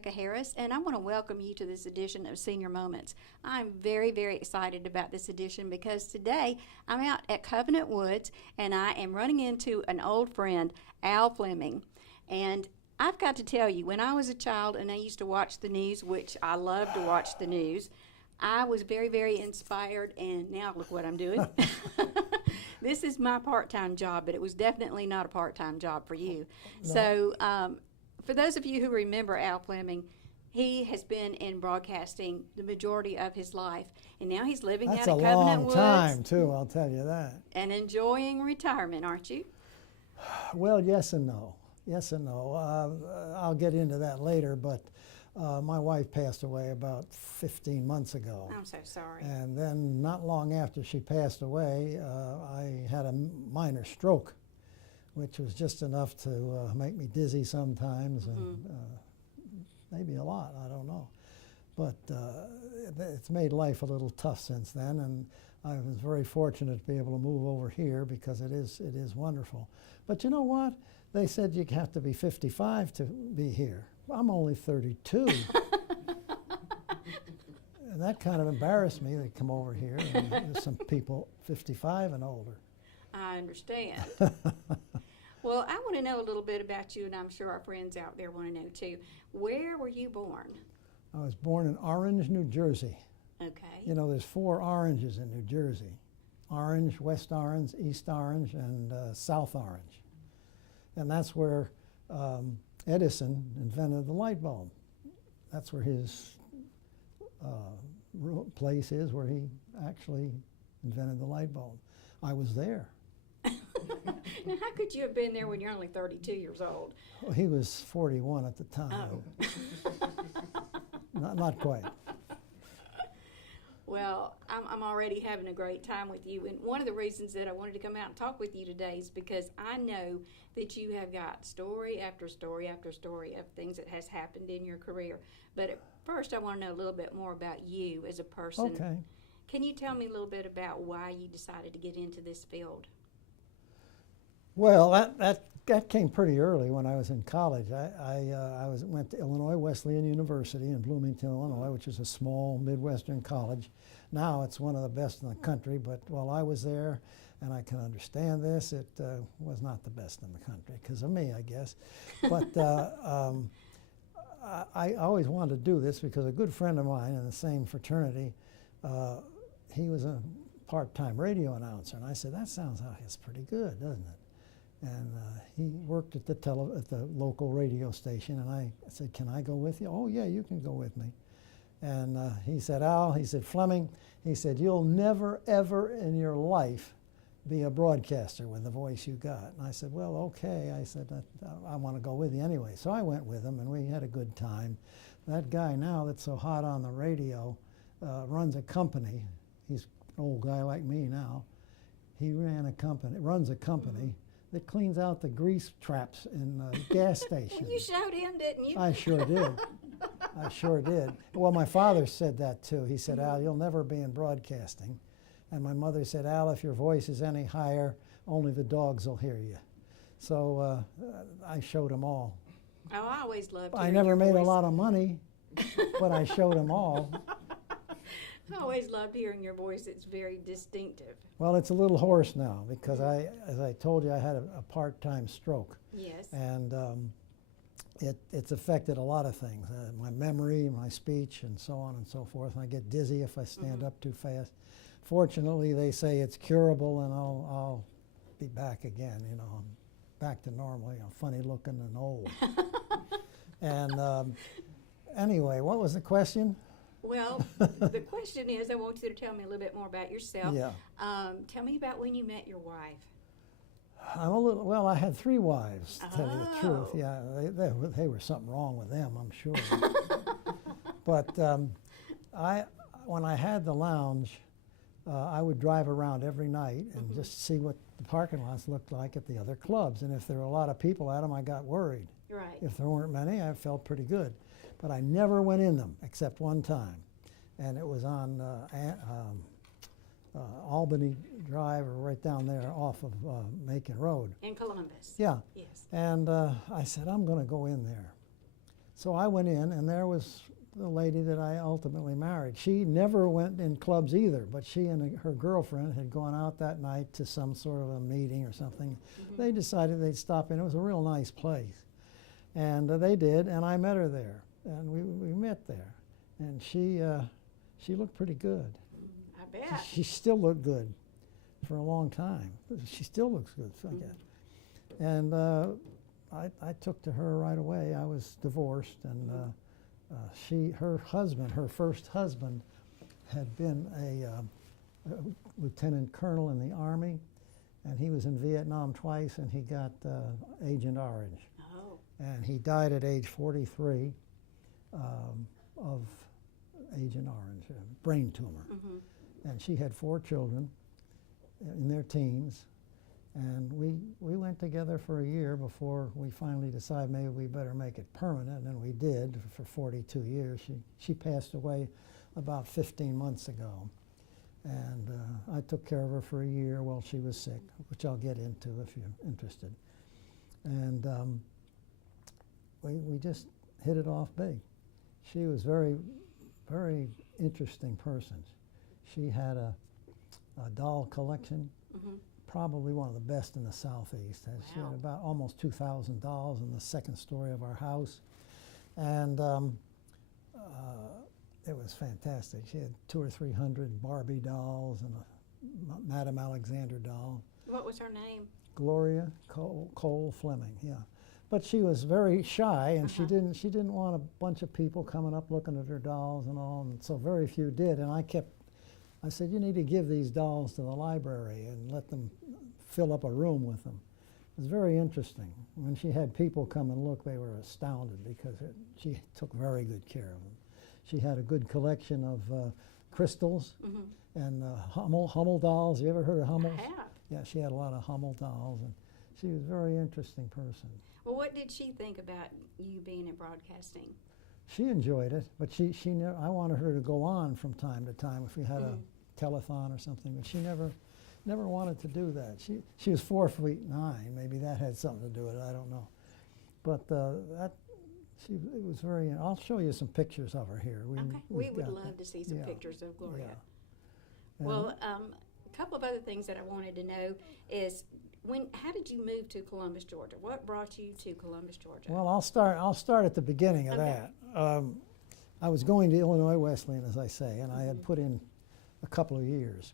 Rebecca Harris, and I want to welcome you to this edition of Senior Moments. I'm very, very excited about this edition because today I'm out at Covenant Woods and I am running into an old friend, Al Fleming. And I've got to tell you, when I was a child and I used to watch the news, which I love to watch the news, I was very, very inspired, and now look what I'm doing. This is my part-time job, but it was definitely not a part-time job for you. No. So for those of you who remember Al Fleming, he has been in broadcasting the majority of his life, and now he's living That's out a at Covenant long Woods time, too, I'll tell you that. and enjoying retirement, aren't you? Well, yes and no. Yes and no. I'll get into that later, but my wife passed away about 15 months ago. I'm so sorry. And then not long after she passed away, I had a minor stroke, which was just enough to make me dizzy sometimes, and maybe a lot, I don't know. But it's made life a little tough since then, and I was very fortunate to be able to move over here because it is wonderful. But you know what? They said you have to be 55 to be here. I'm only 32. And that kind of embarrassed me. They come over here, and there's some people 55 and older. I understand. Well, I want to know a little bit about you, and I'm sure our friends out there want to know too. Where were you born? I was born in Orange, New Jersey. Okay. You know, there's 4 Oranges in New Jersey. Orange, West Orange, East Orange, and South Orange. And that's where Edison invented the light bulb. That's where his place is, where he actually invented the light bulb. I was there. Now, how could you have been there when you're only 32 years old? Well, he was 41 at the time. Not quite. Well, I'm already having a great time with you, and one of the reasons that I wanted to come out and talk with you today is because I know that you have got story after story after story of things that has happened in your career. But at first, I want to know a little bit more about you as a person. Okay. Can you tell me a little bit about why you decided to get into this field? Well, that came pretty early when I was in college. Went to Illinois Wesleyan University in Bloomington, Illinois, which is a small Midwestern college. Now it's one of the best in the country, but while I was there, and I can understand this, it was not the best in the country because of me, I guess. But I always wanted to do this because a good friend of mine in the same fraternity, he was a part-time radio announcer, and I said, that sounds like it's pretty good, doesn't it? And he worked at the local radio station, and I said, can I go with you? Oh, yeah, you can go with me. And he said, Al, he said, Fleming, he said, you'll never, ever in your life be a broadcaster with the voice you got. And I said, well, okay. I said, I want to go with you anyway. So I went with him, and we had a good time. That guy now that's so hot on the radio runs a company. He's an old guy like me now. He runs a company that cleans out the grease traps in gas stations. You showed him, didn't you? I sure did. I sure did. Well, my father said that too. He said, Al, you'll never be in broadcasting. And my mother said, Al, if your voice is any higher, only the dogs will hear you. So I showed them all. Oh, I always loved I hearing never your made a voice. lot of money, but I showed them all. I always loved hearing your voice. It's very distinctive. Well, it's a little hoarse now because as I told you, I had a part-time stroke. Yes. And it's affected a lot of things, my memory, my speech, and so on and so forth. And I get dizzy if I stand up too fast. Fortunately, they say it's curable, and I'll be back again. You know, I'm back to normal. You know, funny looking and old. And anyway, what was the question? Well, the question is, I want you to tell me a little bit more about yourself. Yeah. Tell me about when you met your wife. Well, I had 3 wives, to tell you the truth. Oh. Yeah, they were something wrong with them, I'm sure. But when I had the lounge, I would drive around every night and just see what the parking lots looked like at the other clubs. And if there were a lot of people at them, I got worried. Right. If there weren't many, I felt pretty good. But I never went in them except one time. And it was on Albany Drive, or right down there off of Macon Road. In Columbus. Yeah. Yes. And I said, I'm going to go in there. So I went in, and there was the lady that I ultimately married. She never went in clubs either, but she and her girlfriend had gone out that night to some sort of a meeting or something. They decided they'd stop in. It was a real nice place. And they did, and I met her there. And we met there. And she looked pretty good. I bet. She still looked good for a long time. She still looks good, I guess. And I took to her right away. I was divorced, and her first husband, had been a lieutenant colonel in the Army, and he was in Vietnam twice, and he got Agent Orange. Oh. And he died at age 43 of Agent Orange, a brain tumor. And she had 4 children in their teens. And we went together for a year before we finally decided maybe we better make it permanent, and we did for 42 years. She passed away about 15 months ago. And I took care of her for a year while she was sick, which I'll get into if you're interested. And we just hit it off big. She was very, very interesting person. She had a doll collection, probably one of the best in the Southeast. She had about almost 2,000 dolls in the second story of our house. And it was fantastic. She had 200 or 300 Barbie dolls and a Madame Alexander doll. What was her name? Gloria Cole Fleming, yeah. But she was very shy, and she didn't want a bunch of people coming up looking at her dolls and all, and so very few did. And I said, you need to give these dolls to the library and let them fill up a room with them. It was very interesting. When she had people come and look, they were astounded because she took very good care of them. She had a good collection of crystals and Hummel dolls. You ever heard of Hummels? I have. Yeah, she had a lot of Hummel dolls, and she was a very interesting person. Well, what did she think about you being in broadcasting? She enjoyed it, but I wanted her to go on from time to time if we had a telethon or something, but she never wanted to do that. She was 4'9". Maybe that had something to do with it. I don't know. But it was very. I'll show you some pictures of her here. We would love to see some pictures of Gloria. Yeah. Well, a couple of other things that I wanted to know is how did you move to Columbus, Georgia? What brought you to Columbus, Georgia? Well, I'll start at the beginning of that. I was going to Illinois Wesleyan, as I say, and I had put in a couple of years.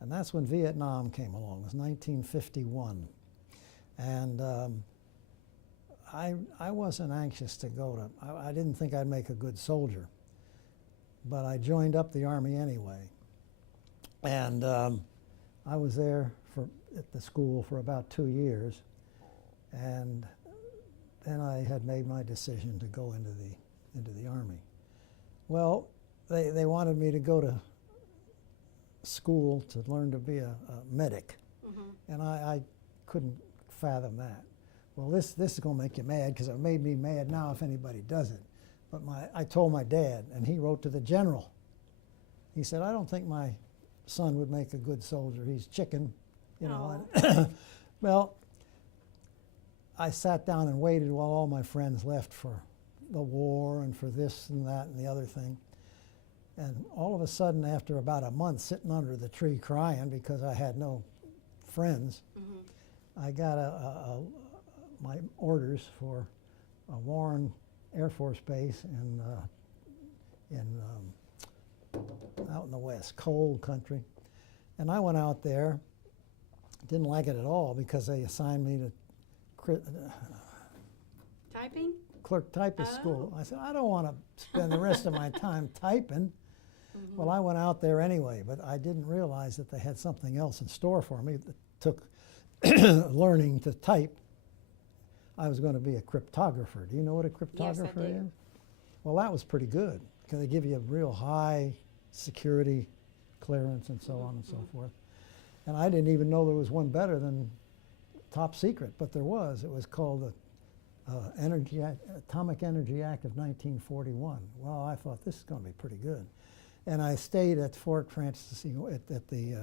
And that's when Vietnam came along. It was 1951. And I wasn't anxious to go to, I didn't think I'd make a good soldier. But I joined up the Army anyway. And I was there at the school for about 2 years. And then I had made my decision to go into the Army. Well, they wanted me to go to school to learn to be a medic, and I couldn't fathom that. Well, this is going to make you mad, because it made me mad now if anybody does it. But I told my dad, and he wrote to the general. He said, I don't think my son would make a good soldier. He's chicken, you know. Well, I sat down and waited while all my friends left for the war and for this and that and the other thing. And all of a sudden, after about a month sitting under the tree crying because I had no friends, I got my orders for a Warren Air Force Base out in the West, cold country. And I went out there, didn't like it at all because they assigned me to Typing? clerk typist school. I said, I don't want to spend the rest of my time typing. Well, I went out there anyway, but I didn't realize that they had something else in store for me that took learning to type. I was going to be a cryptographer. Do you know what a cryptographer Yes, I do. is? Well, that was pretty good because they give you a real high security clearance and so on and so forth. And I didn't even know there was one better than top secret, but there was. It was called the Atomic Energy Act of 1941. Well, I thought this is going to be pretty good. And I stayed at Fort Francis at the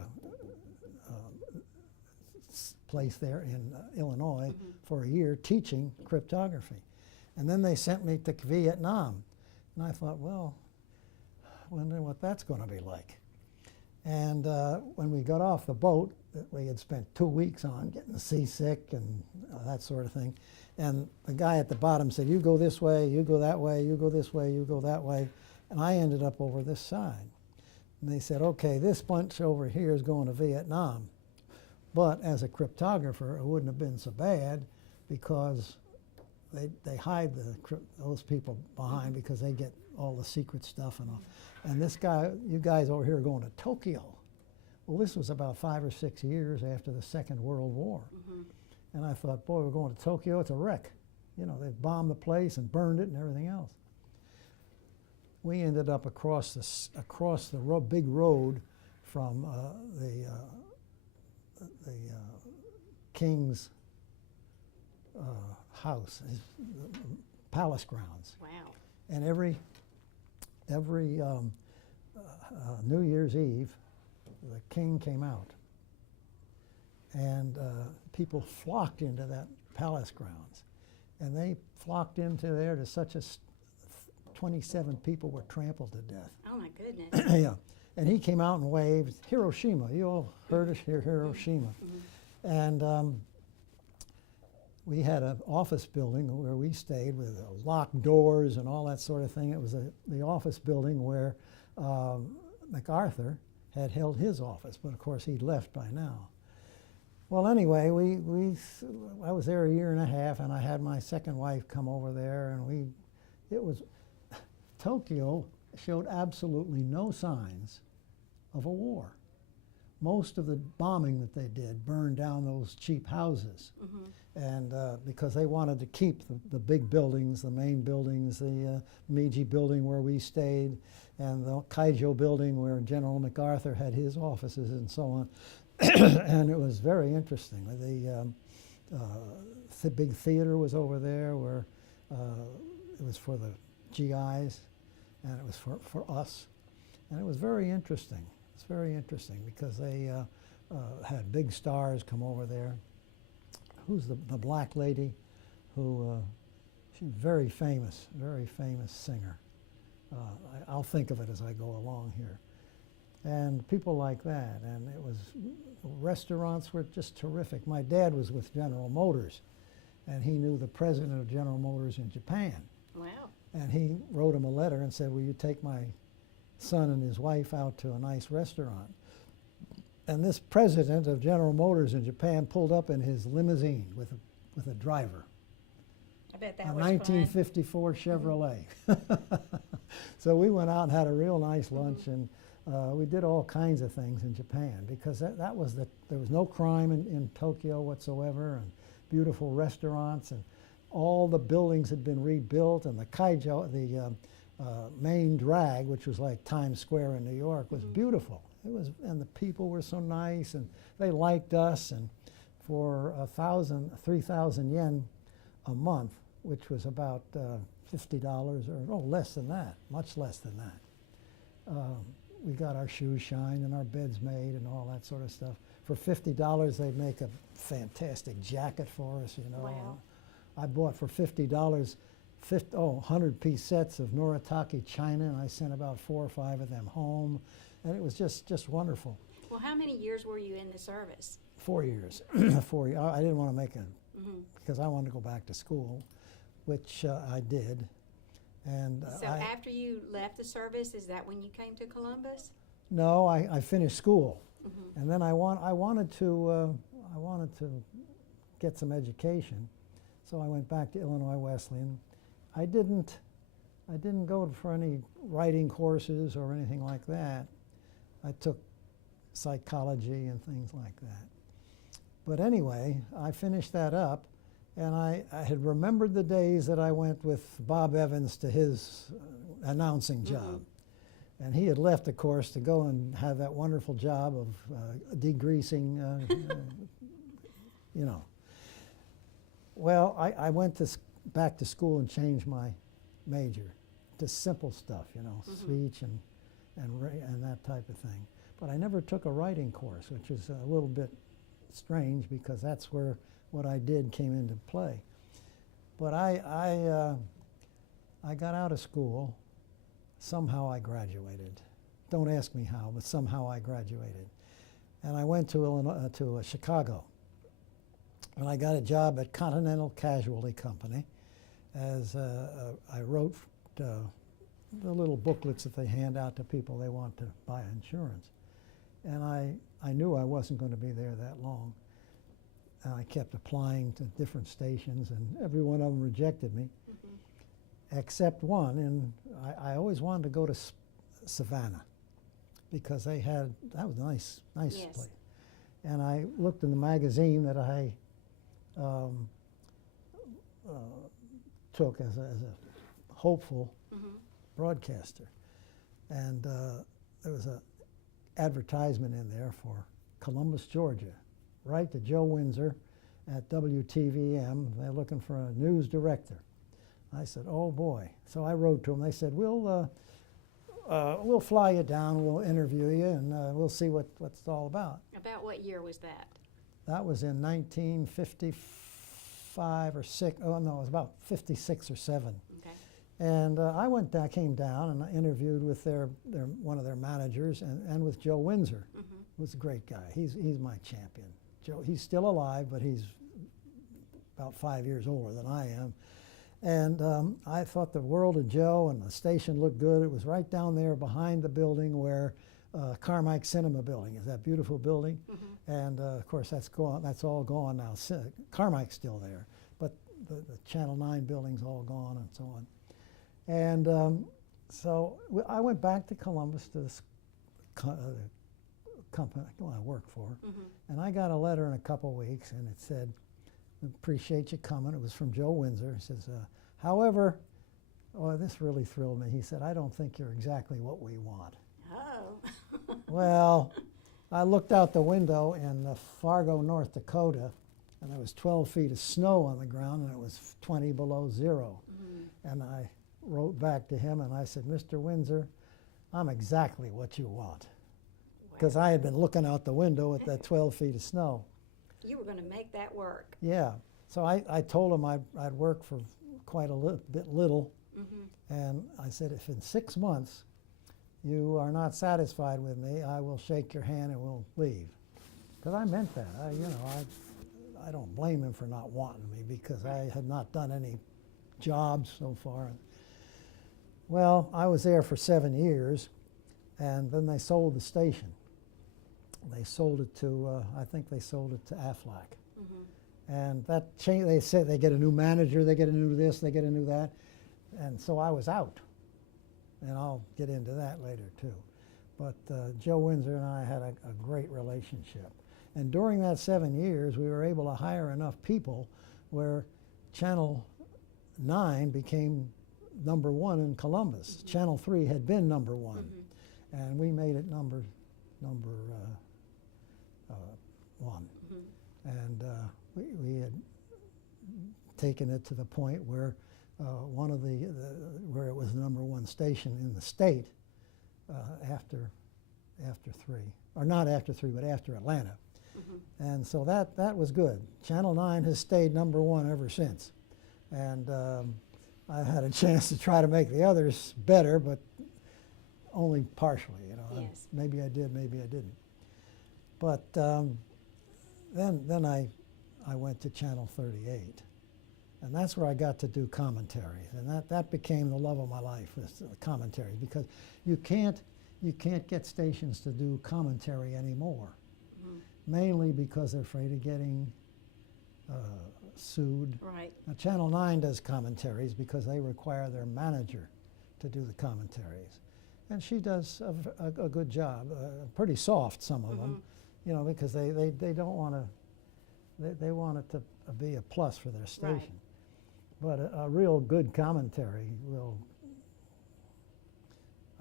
place there in Illinois for a year teaching cryptography. And then they sent me to Vietnam. And I thought, well, I wonder what that's going to be like. And when we got off the boat that we had spent 2 weeks on, getting seasick and that sort of thing, and the guy at the bottom said, you go this way, you go that way, you go this way, you go that way, and I ended up over this side. And they said, okay, this bunch over here is going to Vietnam. But as a cryptographer, it wouldn't have been so bad because they hide those people behind because they get all the secret stuff and all. And this guy, you guys over here are going to Tokyo. Well, this was about 5 or 6 years after the Second World War. Mm-hmm. And I thought, boy, we're going to Tokyo, it's a wreck. You know, they've bombed the place and burned it and everything else. We ended up across the big road from the king's house, his palace grounds. Wow. And every New Year's Eve, the king came out, and people flocked into that palace grounds, and they flocked into there to such a 27 people were trampled to death. Oh my goodness. Yeah, and he came out and waved Hiroshima. You all heard us here, Hiroshima. Mm-hmm. And we had an office building where we stayed with locked doors and all that sort of thing. It was the office building where MacArthur had held his office, but of course he'd left by now. Well, anyway, I was there a year and a half, and I had my second wife come over there, and Tokyo showed absolutely no signs of a war. Most of the bombing that they did burned down those cheap houses. Mm-hmm. And because they wanted to keep the big buildings, the main buildings, the Meiji building where we stayed, and the Kaijo building where General MacArthur had his offices and so on. And it was very interesting. The big theater was over there where it was for the GIs, and it was for us. And it was very interesting. It's very interesting because they had big stars come over there. Who's the black lady who, she's very famous singer. I'll think of it as I go along here. And people like that, and restaurants were just terrific. My dad was with General Motors, and he knew the president of General Motors in Japan. Wow. And he wrote him a letter and said, will you take my son and his wife out to a nice restaurant? And this president of General Motors in Japan pulled up in his limousine with a driver. I bet that A was 1954 Chevrolet. So we went out and had a real nice lunch, and we did all kinds of things in Japan because there was no crime in Tokyo whatsoever, and beautiful restaurants, and all the buildings had been rebuilt, and the Kaijo, the main drag, which was like Times Square in New York, was beautiful. It was, and the people were so nice, and they liked us. And for 3,000 yen a month, which was about $50 or less than that, much less than that, we got our shoes shined and our beds made and all that sort of stuff. For $50, they'd make a fantastic jacket for us, you know. Wow. I bought for $50 100-piece sets of Noritake china, and I sent about 4 or 5 of them home, and it was just wonderful. Well, how many years were you in the service? 4 years. 4 years. I didn't want to make it because I wanted to go back to school, which I did. And So after you left the service, is that when you came to Columbus? No, I finished school, and then I wanted to get some education, so I went back to Illinois Wesleyan. I didn't go for any writing courses or anything like that. I took psychology and things like that. But anyway, I finished that up, and I had remembered the days that I went with Bob Evans to his announcing job. And he had left, of course, to go and have that wonderful job of degreasing, you know. Well, I went back to school and changed my major to simple stuff, you know, speech and that type of thing. But I never took a writing course, which is a little bit strange because that's where what I did came into play. But I got out of school. Somehow I graduated. Don't ask me how, but somehow I graduated. And I went to Illinois, to Chicago. And I got a job at Continental Casualty Company as I wrote the little booklets that they hand out to people they want to buy insurance. And I knew I wasn't going to be there that long. And I kept applying to different stations, and every one of them rejected me, except one. And I always wanted to go to Savannah because they had, that was a nice Yes. place. And I looked in the magazine that I took as a hopeful broadcaster. And there was an advertisement in there for Columbus, Georgia. Write to Joe Windsor at WTVM. They're looking for a news director. I said, oh boy. So I wrote to them. They said, we'll fly you down, we'll interview you, and we'll see what it's all about. About what year was that? That was in 1955 or 6. Oh no, it was about 56 or 7. Okay. And I came down and I interviewed with one of their managers and with Joe Windsor, who's a great guy. He's my champion. Joe, he's still alive, but he's about 5 years older than I am. And I thought the world of Joe, and the station looked good. It was right down there behind the building where Carmike Cinema building is, that beautiful building. And of course that's gone. That's all gone now. Carmike's still there, but the Channel 9 building's all gone and so on. And so I went back to Columbus to this company I work for, and I got a letter in a couple weeks, and it said, appreciate you coming. It was from Joe Windsor. He says, however, oh, this really thrilled me. He said, I don't think you're exactly what we want. Oh. Well, I looked out the window in Fargo, North Dakota, and there was 12 feet of snow on the ground, and it was 20 below zero. And I wrote back to him, and I said, Mr. Windsor, I'm exactly what you want. Because I had been looking out the window at that 12 feet of snow. You were going to make that work. Yeah. So I told him I'd work for quite a bit little. And I said, if in 6 months you are not satisfied with me, I will shake your hand and we'll leave. Because I meant that. I don't blame him for not wanting me because I had not done any jobs so far. Well, I was there for 7 years, and then they sold the station. They sold it to, I think they sold it to Aflac. And that changed. They said they get a new manager, they get a new this, they get a new that. And so I was out. And I'll get into that later too. But Joe Windsor and I had a great relationship. And during that 7 years, we were able to hire enough people where Channel 9 became #1 in Columbus. Channel 3 had been #1. And we made it number 1. And we had taken it to the point where one of where it was the #1 station in the state after 3, or not after 3, but after Atlanta. And so that was good. Channel 9 has stayed #1 ever since. And I had a chance to try to make the others better, but only partially, you know. Yes. Maybe I did, maybe I didn't. But then I went to Channel 38, and that's where I got to do commentaries, and that became the love of my life, was the commentaries, because you can't get stations to do commentary anymore, mainly because they're afraid of getting sued. Right. Now, Channel 9 does commentaries because they require their manager to do the commentaries. And she does a good job, pretty soft, some of them, you know, because they don't want to, they want it to be a plus for their station. Right. But a real good commentary will,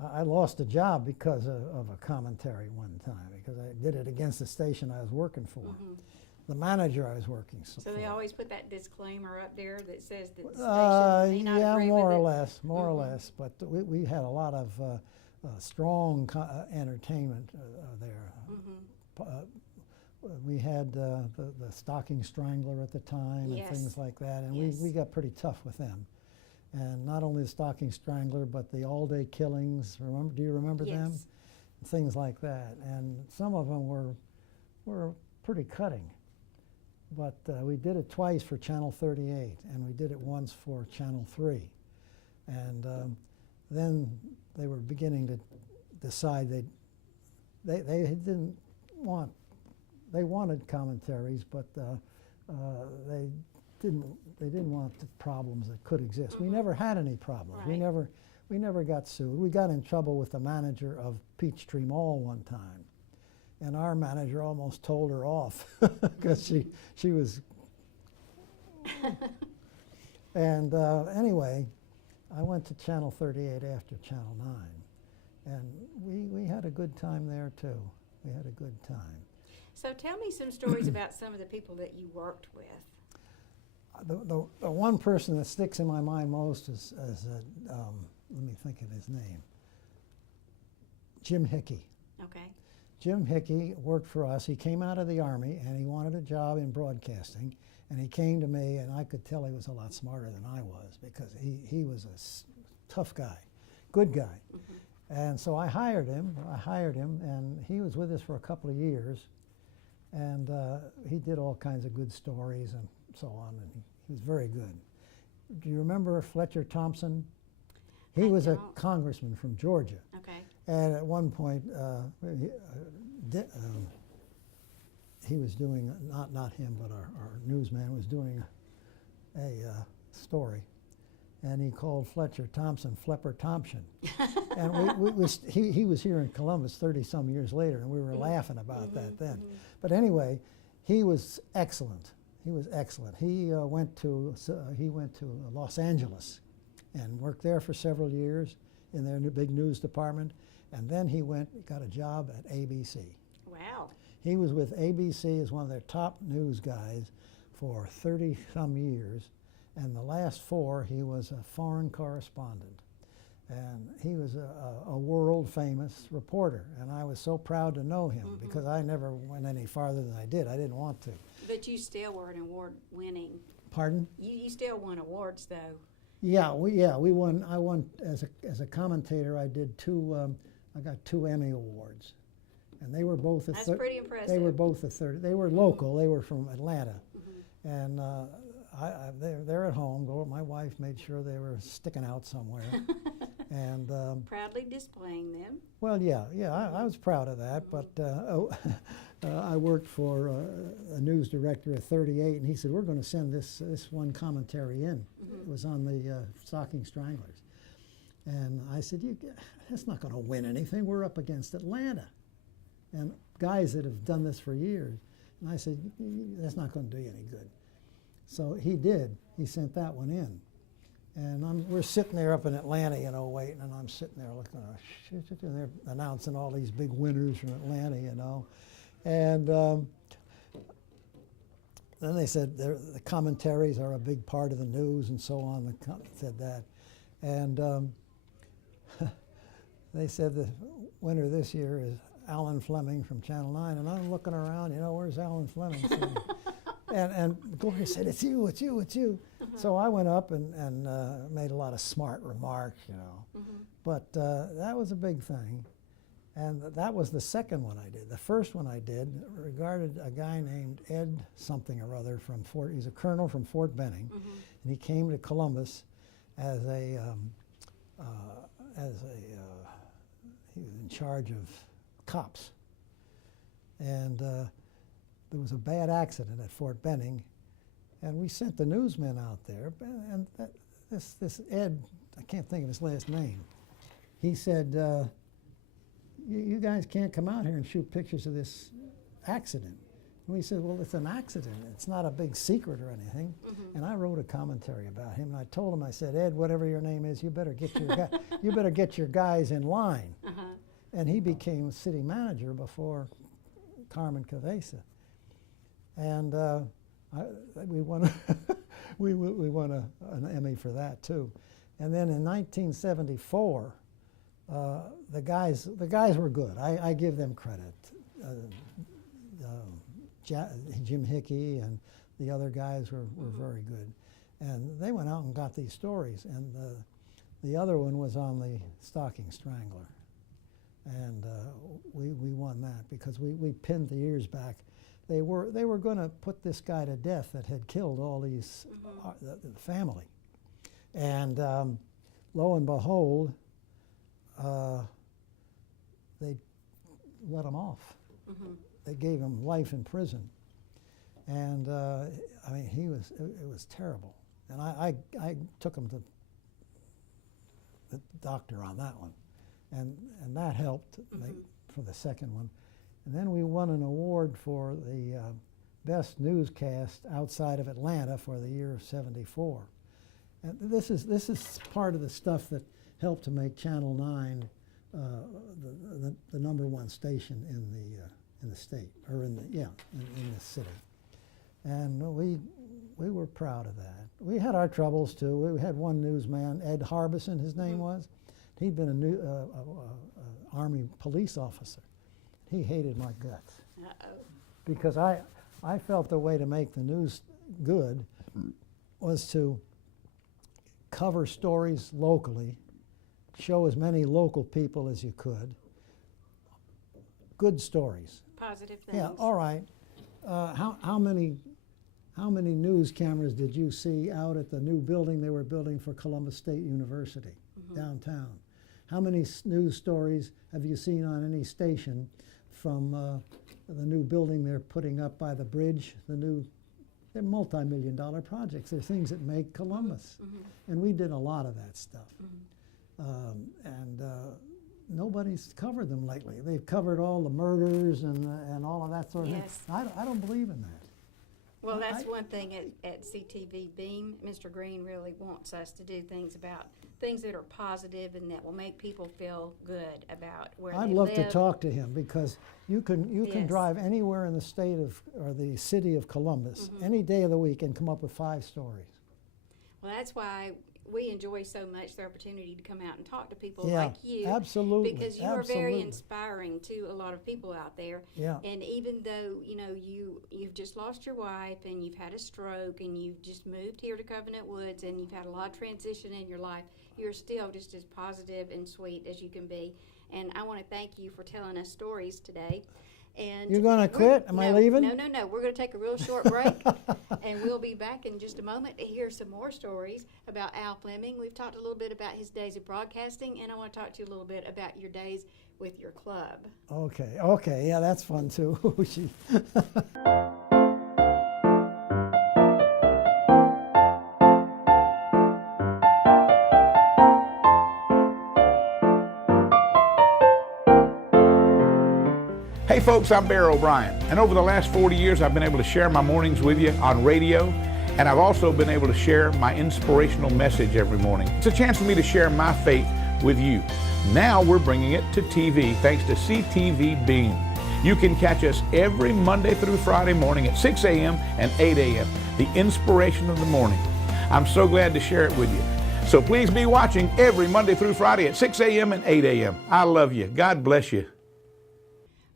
I lost a job because of a commentary one time, because I did it against the station I was working for. The manager I was working for. So they always put that disclaimer up there that says that the station may not yeah, agree more with or it. less, more or less. But we had a lot of strong entertainment there. we had the Stocking Strangler at the time Yes. and things like that, and Yes. we got pretty tough with them. And not only the Stocking Strangler, but the All Day Killings. Remember? Do you remember them? Yes. Things like that. And some of them were pretty cutting. But we did it twice for Channel 38, and we did it once for Channel 3. And then they were beginning to decide they didn't want, they wanted commentaries, but they didn't want the problems that could exist. We never had any problems. Right. We never got sued. We got in trouble with the manager of Peachtree Mall one time, and our manager almost told her off because she was. And anyway, I went to Channel 38 after Channel 9, and we had a good time there too. We had a good time. So tell me some stories about some of the people that you worked with. The one person that sticks in my mind most is let me think of his name, Jim Hickey. Okay. Jim Hickey worked for us. He came out of the Army, and he wanted a job in broadcasting. And he came to me, and I could tell he was a lot smarter than I was, because he was a tough guy, good guy. Mm-hmm. And so I hired him, and he was with us for a couple of years. And he did all kinds of good stories and so on, and he was very good. Do you remember Fletcher Thompson? He was a congressman from Georgia. Okay. And at one point, he was doing, not him, but our newsman was doing a story. And he called Fletcher Thompson Flepper Thompson. And he was here in Columbus 30-some years later, and we were laughing about that then. Mm-hmm. But anyway, he was excellent. He was excellent. He went to Los Angeles and worked there for several years in their big news department. And then he got a job at ABC. Wow. He was with ABC as one of their top news guys for 30-some years. And the last 4, he was a foreign correspondent. And he was a world-famous reporter. And I was so proud to know him, because I never went any farther than I did. I didn't want to. But you still were an award-winning. Pardon? You still won awards, though. Yeah, we won. I won as a commentator. I did 2. I got 2 Emmy awards, and they were both That's pretty impressive. They were both a third. They were local. They were from Atlanta, and they're at home. My wife made sure they were sticking out somewhere, and Proudly displaying them. well, yeah, I was proud of that. But I worked for a news director at 38, and he said, "We're going to send this one commentary in." It was on the Stocking Stranglers, and I said, "That's not going to win anything. We're up against Atlanta, and guys that have done this for years." And I said, "That's not going to do you any good." So he did. He sent that one in. And we're sitting there up in Atlanta, waiting, and I'm sitting there looking, and they're announcing all these big winners from Atlanta, And then they said the commentaries are a big part of the news and so on. They said that. And they said the winner this year is Alan Fleming from Channel 9. And I'm looking around, where's Alan Fleming? And Gloria said, it's you. So I went up and made a lot of smart remarks, But that was a big thing. And that was the second one I did. The first one I did regarded a guy named Ed something or other from he's a colonel from Fort Benning. And he came to Columbus as he was in charge of cops. And there was a bad accident at Fort Benning, and we sent the newsmen out there. And this Ed, I can't think of his last name, he said, you guys can't come out here and shoot pictures of this accident. And we said, well, it's an accident. It's not a big secret or anything. And I wrote a commentary about him, and I told him, I said, Ed, whatever your name is, you better get your guys in line. And he became city manager before Carmen Cavesa. And we won we won an Emmy for that too. And then in 1974, the guys were good. I give them credit. Jim Hickey and the other guys were very good. And they went out and got these stories. And the other one was on the stocking strangler. And we won that because we pinned the ears back. They were going to put this guy to death that had killed all these the family. And lo and behold, they let him off. They gave him life in prison. And I mean, it was terrible. And I took him to the doctor on that one. And that helped for the second one. And then we won an award for the best newscast outside of Atlanta for the year of '74. And this is part of the stuff that helped to make Channel 9 the #1 station in the state, or in the city. And we were proud of that. We had our troubles too. We had one newsman, Ed Harbison, his name was. He'd been a Army police officer. He hated my guts. Because I felt the way to make the news good was to cover stories locally, show as many local people as you could, good stories. Positive things. Yeah, all right. How many news cameras did you see out at the new building they were building for Columbus State University downtown? How many news stories have you seen on any station from the new building they're putting up by the bridge? They're multi-million-dollar projects. They're things that make Columbus. And we did a lot of that stuff. Nobody's covered them lately. They've covered all the murders and all of that sort of thing. I don't believe in that. Well, that's one thing at CTV Beam. Mr. Green really wants us to do things that are positive and that will make people feel good about where they live. I'd love to talk to him because you can drive anywhere in the state or the city of Columbus any day of the week and come up with 5 stories. Well, that's why we enjoy so much the opportunity to come out and talk to people Yeah, like you. absolutely, Because you are very inspiring to a lot of people out there. Yeah. And even though, you've just lost your wife and you've had a stroke and you've just moved here to Covenant Woods and you've had a lot of transition in your life, you're still just as positive and sweet as you can be. And I want to thank you for telling us stories today. And you're going to quit? Am I leaving? No. We're going to take a real short break, and we'll be back in just a moment to hear some more stories about Al Fleming. We've talked a little bit about his days of broadcasting, and I want to talk to you a little bit about your days with your club. Okay. Yeah, that's fun too. Hey folks, I'm Bear O'Brien, and over the last 40 years I've been able to share my mornings with you on radio, and I've also been able to share my inspirational message every morning. It's a chance for me to share my faith with you. Now we're bringing it to TV thanks to CTV Beam. You can catch us every Monday through Friday morning at 6 a.m. and 8 a.m., the inspiration of the morning. I'm so glad to share it with you. So please be watching every Monday through Friday at 6 a.m. and 8 a.m. I love you. God bless you.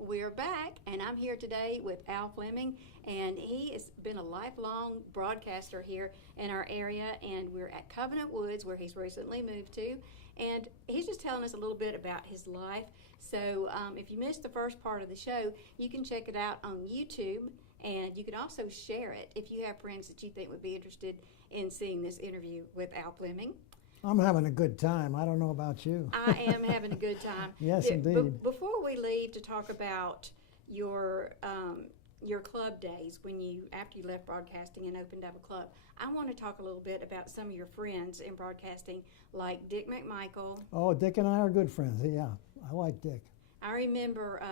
We're back, and I'm here today with Al Fleming, and he has been a lifelong broadcaster here in our area, and we're at Covenant Woods, where he's recently moved to, and he's just telling us a little bit about his life. So if you missed the first part of the show, you can check it out on YouTube, and you can also share it if you have friends that you think would be interested in seeing this interview with Al Fleming. I'm having a good time. I don't know about you. I am having a good time. Yes, indeed. Before we leave to talk about your club days after you left broadcasting and opened up a club, I want to talk a little bit about some of your friends in broadcasting, like Dick McMichael. Oh, Dick and I are good friends. Yeah, I like Dick. I remember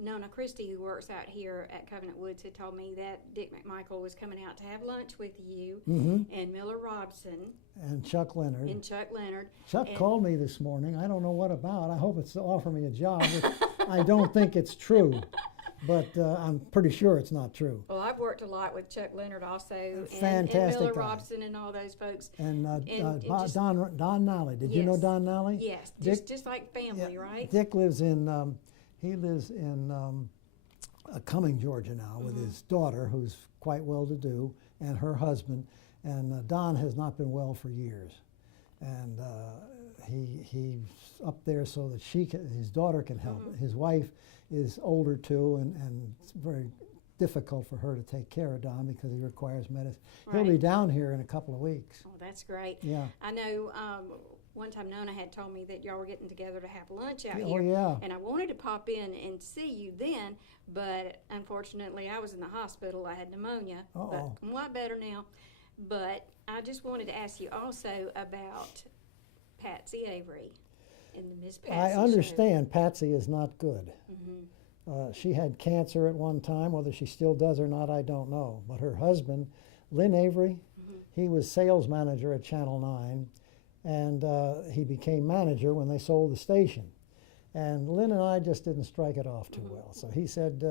Nona Christie, who works out here at Covenant Woods, had told me that Dick McMichael was coming out to have lunch with you and Miller Robson. And Chuck Leonard. Chuck called me this morning. I don't know what about. I hope it's to offer me a job. I don't think it's true, but I'm pretty sure it's not true. Well, I've worked a lot with Chuck Leonard also, and Miller Robson and all those folks. And Don Nally. Did you know Don Nally? Yes, just like family, right? Dick lives in, Cumming, Georgia now, with his daughter, who's quite well-to-do, and her husband. And Don has not been well for years. And he's up there so that his daughter can help. His wife is older too, and it's very difficult for her to take care of Don because he requires medicine. Right. He'll be down here in a couple of weeks. Oh, that's great. Yeah. I know one time Nona had told me that y'all were getting together to have lunch out Oh, here. yeah. And I wanted to pop in and see you then, but unfortunately I was in the hospital. I had pneumonia. Uh-oh. But I'm a lot better now. But I just wanted to ask you also about Patsy Avery and the Miss Patsy I show. understand Patsy is not good. She had cancer at one time. Whether she still does or not, I don't know. But her husband, Lynn Avery, he was sales manager at Channel 9, and he became manager when they sold the station. And Lynn and I just didn't strike it off too well. So he said,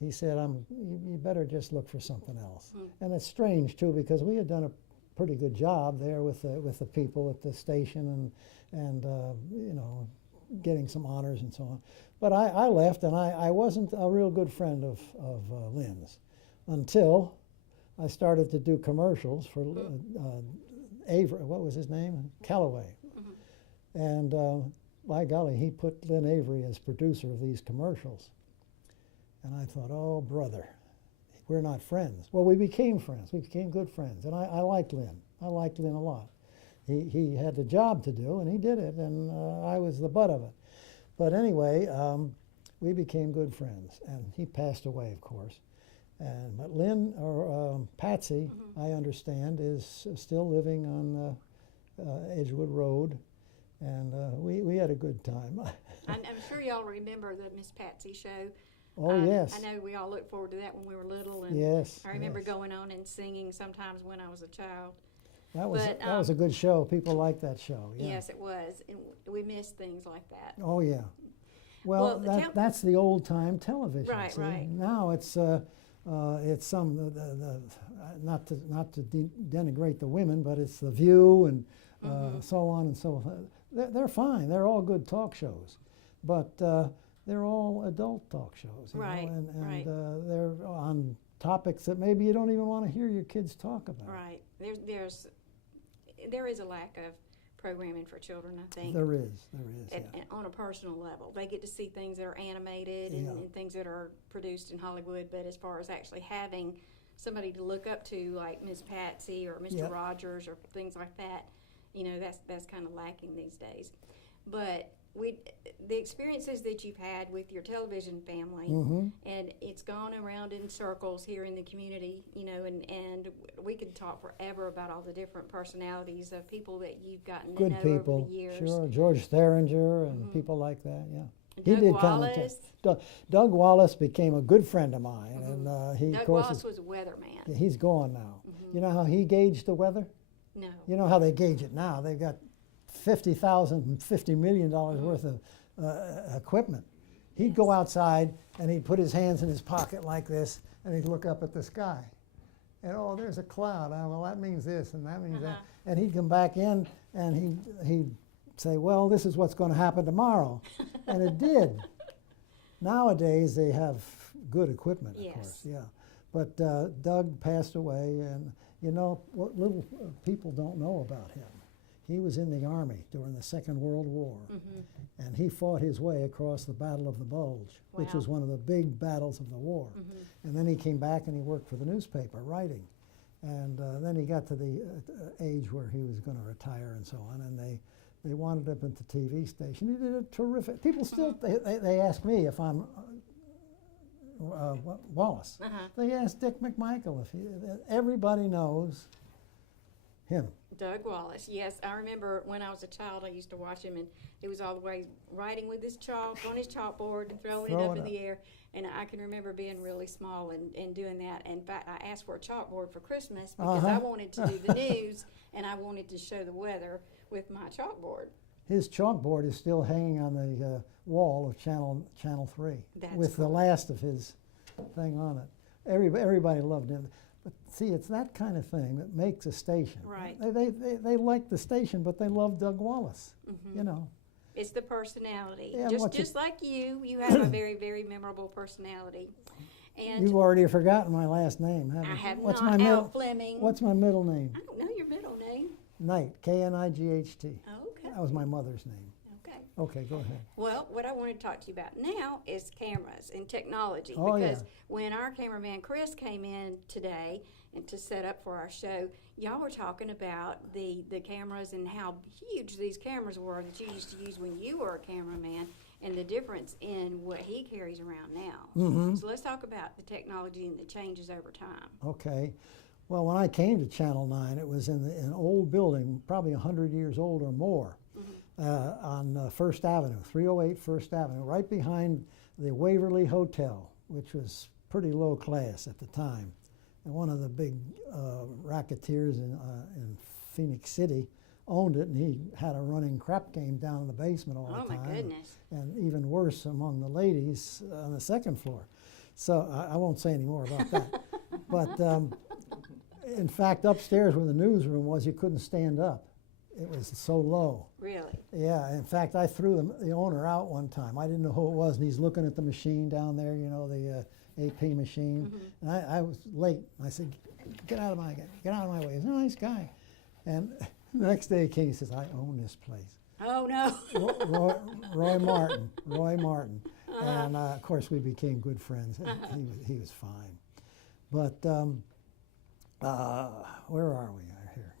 you better just look for something else. And it's strange too, because we had done a pretty good job there with the people at the station and you know, getting some honors and so on. But I left, and I wasn't a real good friend of Lynn's until I started to do commercials for Avery. What was his name? Callaway. And by golly, he put Lynn Avery as producer of these commercials. And I thought, oh, brother, we're not friends. Well, we became friends. We became good friends. And I liked Lynn. I liked Lynn a lot. He had the job to do, and he did it, and I was the butt of it. But anyway, we became good friends, and he passed away, of course. But Lynn, or Patsy, I understand, is still living on Edgewood Road, and we had a good time. I'm sure y'all remember the Miss Patsy show. Oh, yes. I know we all looked forward to that when we were little. And Yes. I remember yes. going on and singing sometimes when I was a child. That was But, that was a good show. People liked that show. Yeah. Yes, it was. And we missed things like that. Oh yeah. Well, Well, that's the old time television. Right, see? right. Now it's some not to denigrate the women, but it's The View and so on and so forth. They're fine. They're all good talk shows, but they're all adult talk shows. You Right, know? And right. They're on topics that maybe you don't even want to hear your kids talk about. Right. There is a lack of programming for children, I think. There is. Yeah. And on a personal level, they get to see things that are animated and, Yeah. and things that are produced in Hollywood. But as far as actually having somebody to look up to, like Miss Patsy or Mr. Yep. Rogers or things like that, you know, that's kind of lacking these days. But the experiences that you've had with your television family, and it's gone around in circles here in the community, you know, and we could talk forever about all the different personalities of people that you've gotten to Good know people, over the years. sure. George Theringer and people like that, yeah. Doug Wallace. Doug Wallace became a good friend of mine, and he, Doug of course, Wallace was a weatherman. he's gone now. You know how he gauged the weather? No. You know how they gauge it now? They've got $50,000 and $50 million worth of equipment. He'd go outside and he'd put his hands in his pocket like this, and he'd look up at the sky. And oh, there's a cloud. Oh, well, that means this and that means that. And he'd come back in and he'd say, well, this is what's going to happen tomorrow. And it did. Nowadays, they have good equipment, of Yes. course, yeah. But Doug passed away, and you know what little people don't know about him. He was in the Army during the Second World War, and he fought his way across the Battle of the Bulge, which Wow. was one of the big battles of the war. And then he came back and he worked for the newspaper, writing. And then he got to the age where he was going to retire and so on, and they wanted him at the TV station. He did a terrific. People still they ask me if I'm Wallace. They asked Dick McMichael if everybody knows him. Doug Wallace, yes. I remember when I was a child, I used to watch him, and he was all the way writing with his chalk on his chalkboard and throwing it up in the air. And I can remember being really small and doing that. In fact, I asked for a chalkboard for Christmas because I wanted to do the news and I wanted to show the weather with my chalkboard. His chalkboard is still hanging on the wall of Channel 3 That's with the last of his thing on it. Everybody loved him. But see, it's that kind of thing that makes a station. Right. They like the station, but they love Doug Wallace, you know. It's the personality. Yeah, Just like you have a very, very memorable personality. And You've already forgotten my last name, haven't I you? have What's not. my Al Fleming. What's my middle name? I don't know your middle name. Knight, K-N-I-G-H-T. Okay. That was my mother's name. Okay. Okay, go ahead. Well, what I want to talk to you about now is cameras and technology. Oh, because yeah. when our cameraman Chris came in today and to set up for our show, y'all were talking about the cameras and how huge these cameras were that you used to use when you were a cameraman and the difference in what he carries around now. Mm-hmm. So let's talk about the technology and the changes over time. Okay. Well, when I came to Channel 9, it was in an old building, probably 100 years old or more, on First Avenue, 308 First Avenue, right behind the Waverly Hotel, which was pretty low class at the time. And one of the big racketeers in Phoenix City owned it, and he had a running crap game down in the basement all the time. Oh, my goodness. And even worse among the ladies on the second floor. So I won't say any more about that. But in fact, upstairs where the newsroom was, you couldn't stand up. It was so low. Really? Yeah, in fact, I threw the owner out one time. I didn't know who it was, and he's looking at the machine down there, you know, the AP machine. And I was late. I said, get out of my way. He's a nice guy. And the next day he came, he says, I own this place. Oh, no. Roy Martin. And of course we became good friends. He was fine. But where are we here?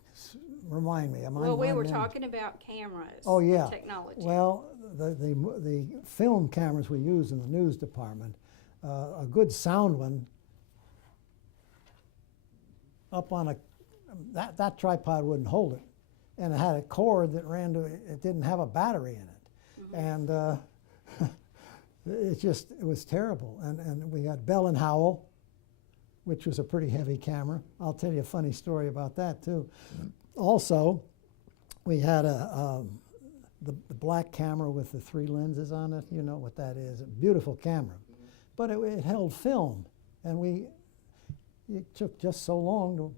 Remind me. Well, we were talking about cameras. Oh, yeah. And technology. Well, the film cameras we use in the news department, a good sound one up on that tripod wouldn't hold it, and it had a cord that ran to it didn't have a battery in it, and it was terrible. And we had Bell and Howell, which was a pretty heavy camera. I'll tell you a funny story about that too. Also, we had the black camera with the 3 lenses on it. You know what that is? A beautiful camera, but it held film, and it took just so long to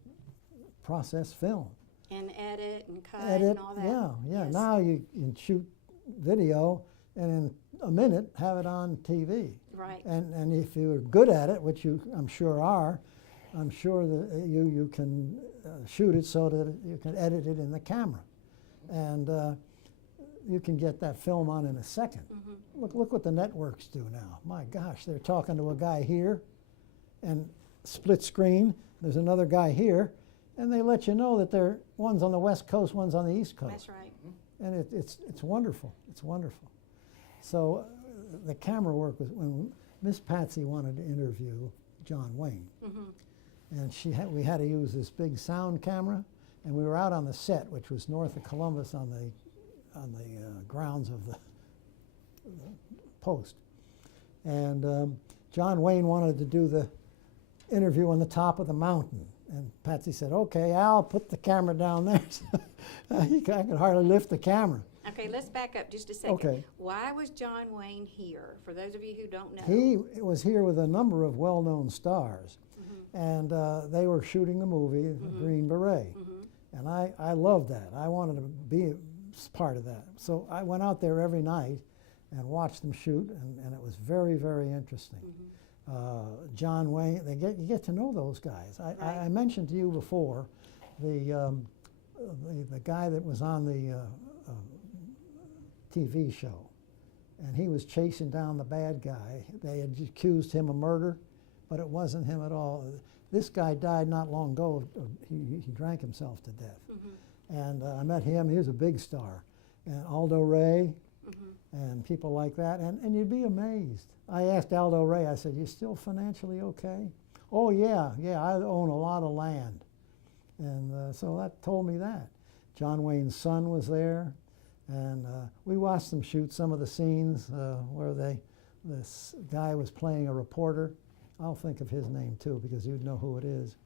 process film. And edit and cut and all that. Yeah. Yes. Now you can shoot video and in a minute have it on TV. Right. And if you're good at it, which I'm sure are, I'm sure that you can shoot it so that you can edit it in the camera, and you can get that film on in a second. Look what the networks do now. My gosh, they're talking to a guy here, and split screen. There's another guy here, and they let you know that one's on the West Coast, one's on the East Coast. That's right. And it's wonderful. It's wonderful. So the camera work was when Miss Patsy wanted to interview John Wayne, and we had to use this big sound camera, and we were out on the set, which was north of Columbus on the grounds of the Post, and John Wayne wanted to do the interview on the top of the mountain. And Patsy said, okay, Al, put the camera down there. I could hardly lift the camera. Okay, let's back up just a second. Okay. Why was John Wayne here? For those of you who don't know. He was here with a number of well-known stars. And they were shooting the movie, Green Beret. And I loved that. I wanted to be part of that. So I went out there every night and watched them shoot, and it was very, very interesting. John Wayne, you get to know those guys. I mentioned to you before the guy that was on the TV show, and he was chasing down the bad guy. They had accused him of murder, but it wasn't him at all. This guy died not long ago. He drank himself to death. And I met him. He was a big star. And Aldo Ray and people like that. And you'd be amazed. I asked Aldo Ray, I said, you still financially okay? Oh, yeah, I own a lot of land. And so that told me that. John Wayne's son was there. And we watched them shoot some of the scenes where this guy was playing a reporter. I'll think of his name too, because you'd know who it is.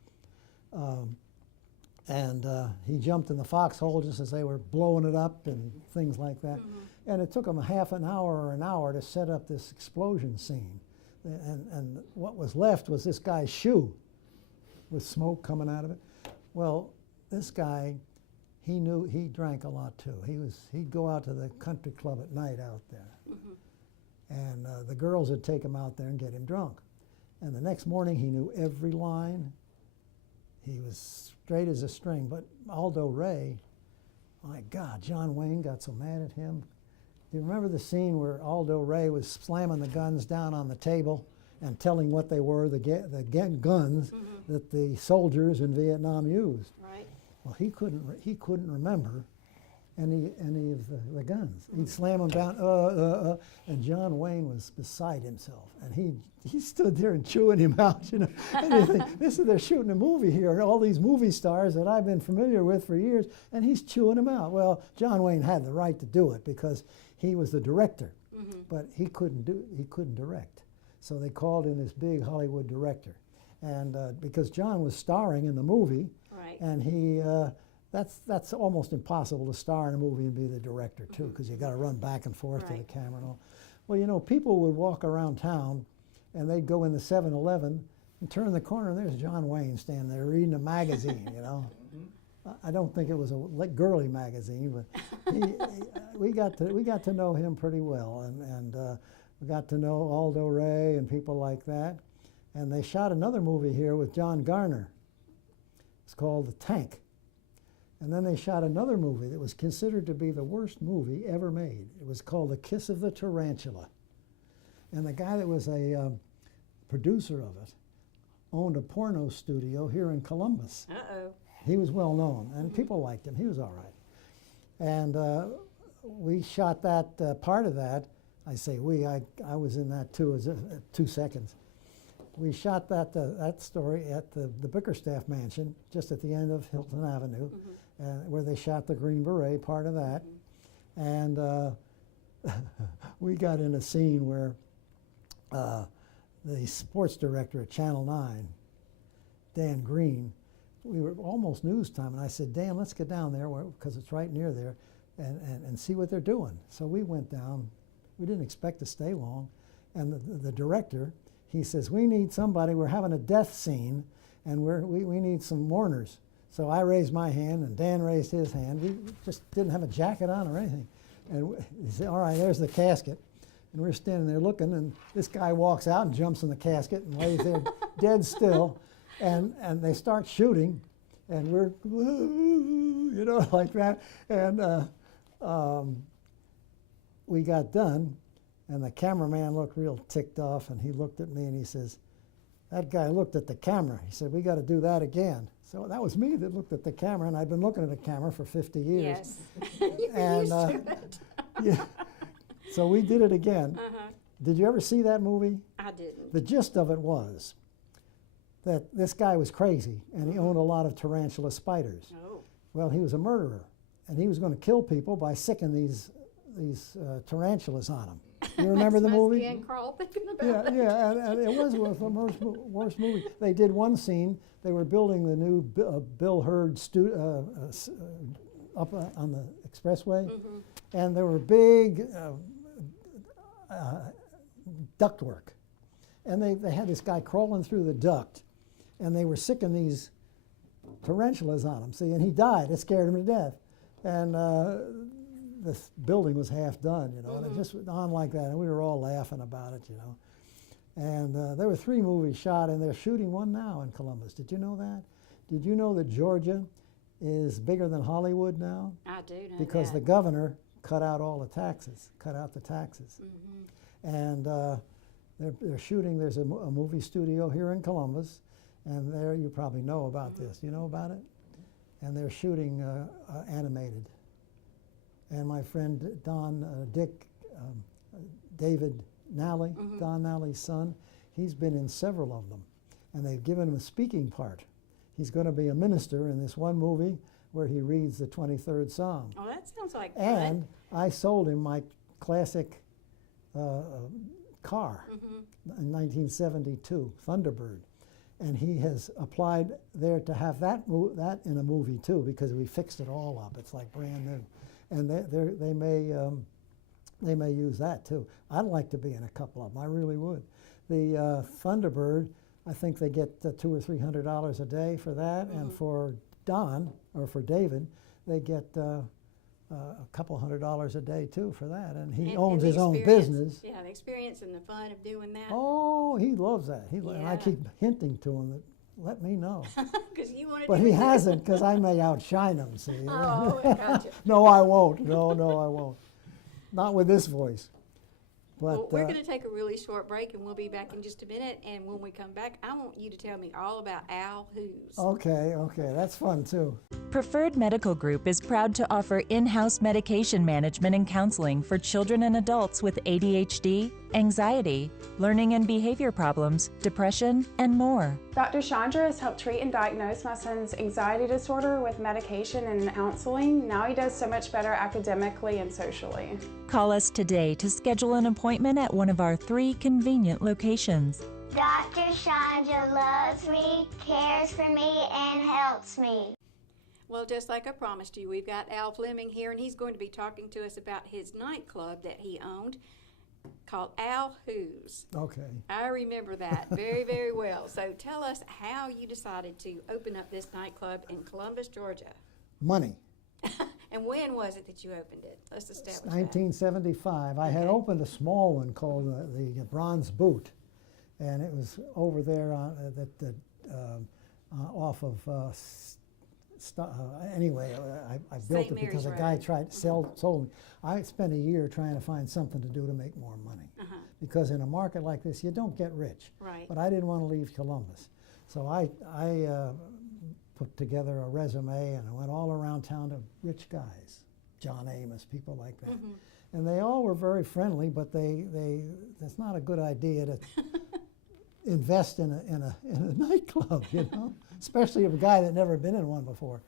And he jumped in the foxhole just as they were blowing it up and things like that. And it took them a half an hour or an hour to set up this explosion scene. And what was left was this guy's shoe with smoke coming out of it. Well, this guy he drank a lot too. He'd go out to the country club at night out there, and the girls would take him out there and get him drunk. And the next morning he knew every line. He was straight as a string. But Aldo Ray, my God, John Wayne got so mad at him. Do you remember the scene where Aldo Ray was slamming the guns down on the table and telling what they were, the guns that the soldiers in Vietnam used? Right. Well, he couldn't remember any of the guns. He'd slam them down, and John Wayne was beside himself, and he stood there and chewing him out, you know. And you think, they're shooting a movie here, all these movie stars that I've been familiar with for years, and he's chewing them out. Well, John Wayne had the right to do it because he was the director, but he couldn't direct. So they called in this big Hollywood director, and because John was starring in the movie, Right. and that's almost impossible to star in a movie and be the director too, because you got to run back and forth to the camera and all. Well, you know, people would walk around town, and they'd go in the 7-Eleven and turn the corner, and there's John Wayne standing there reading a magazine, you know. I don't think it was a girly magazine, but we got to know him pretty well, and we got to know Aldo Ray and people like that. And they shot another movie here with John Garner. It's called The Tank. And then they shot another movie that was considered to be the worst movie ever made. It was called The Kiss of the Tarantula. And the guy that was a producer of it owned a porno studio here in Columbus. Uh-oh. He was well known, and people liked him. He was all right. And we shot that part of that. I say we, I was in that too, as 2 seconds. We shot that story at the Bickerstaff Mansion, just at the end of Hilton Avenue, where they shot the Green Beret, part of that. And we got in a scene where the sports director at Channel 9, Dan Green, we were almost news time, and I said, Dan, let's get down there, because it's right near there, and see what they're doing. So we went down. We didn't expect to stay long. And the director, he says, we need somebody, we're having a death scene, and we need some mourners. So I raised my hand, and Dan raised his hand. We just didn't have a jacket on or anything. And he said, all right, there's the casket. And we're standing there looking, and this guy walks out and jumps in the casket and lays there dead still. And they start shooting, and we're, you know, like that. And we got done, and the cameraman looked real ticked off, and he looked at me and he says, that guy looked at the camera. He said, we got to do that again. So that was me that looked at the camera, and I'd been looking at the camera for 50 years. Yes. And yeah, so we did it again. Did you ever see that movie? I didn't. The gist of it was that this guy was crazy, and he owned a lot of tarantula spiders. Oh. Well, he was a murderer, and he was going to kill people by sicking these tarantulas on them. You remember the movie? And Carl thinking about that. Yeah, and it was the worst movie. They did one scene. They were building the new Bill Hurd up on the expressway, and there were big ductwork. And they had this guy crawling through the duct, and they were sicking these tarantulas on him. See, and he died. It scared him to death. And the building was half done, you know, and it just went on like that, and we were all laughing about it, you know. And there were 3 movies shot, and they're shooting one now in Columbus. Did you know that? Did you know that Georgia is bigger than Hollywood now? I do know because that. the governor cut out all the taxes, And they're shooting, there's a movie studio here in Columbus, and there you probably know about this. You know about it? And they're shooting animated. And my friend David Nally, Don Nally's son, he's been in several of them. And they've given him a speaking part. He's going to be a minister in this one movie where he reads the 23rd Psalm. Oh, that sounds like fun. And I sold him my classic car in 1972, Thunderbird. And he has applied there to have that in a movie too, because we fixed it all up. It's like brand new. And they may use that too. I'd like to be in a couple of them. I really would. The Thunderbird, I think they get $200 or $300 a day for that, and for Don or for David, they get a couple $100 a day too for that, and he And owns the his own experience- business. Yeah, the experience and the fun of doing that. Oh, he loves that. And I Yeah. keep hinting to him that let me know, Because you want to but do he it too. hasn't because I may outshine him. See? Oh, I gotcha. No, I won't. No, I won't. Not with this voice. But Well, we're going to take a really short break, and we'll be back in just a minute. And when we come back, I want you to tell me all about Al Hoos. okay, that's fun too. Preferred Medical Group is proud to offer in-house medication management and counseling for children and adults with ADHD, anxiety, learning and behavior problems, depression, and more. Dr. Chandra has helped treat and diagnose my son's anxiety disorder with medication and counseling. Now he does so much better academically and socially. Call us today to schedule an appointment at one of our 3 convenient locations. Dr. Chandra loves me, cares for me, and helps me. Well, just like I promised you, we've got Al Fleming here, and he's going to be talking to us about his nightclub that he owned called Al Hoos. Okay. I remember that very, very well. So tell us how you decided to open up this nightclub in Columbus, Georgia. Money. And when was it that you opened it? Let's establish that. 1975. I had Okay. opened a small one called the Bronze Boot, and it was over there on off of. Anyway, I built St. it because a Mary's guy Road. tried to sold me. I spent a year trying to find something to do to make more money, Uh-huh. because in a market like this, you don't get rich. Right. But I didn't want to leave Columbus, so I put together a resume and I went all around town to rich guys, John Amos, people like that. Mm-hmm. And they all were very friendly, but that's not a good idea to invest in a nightclub, you know, especially a guy that never been in one before.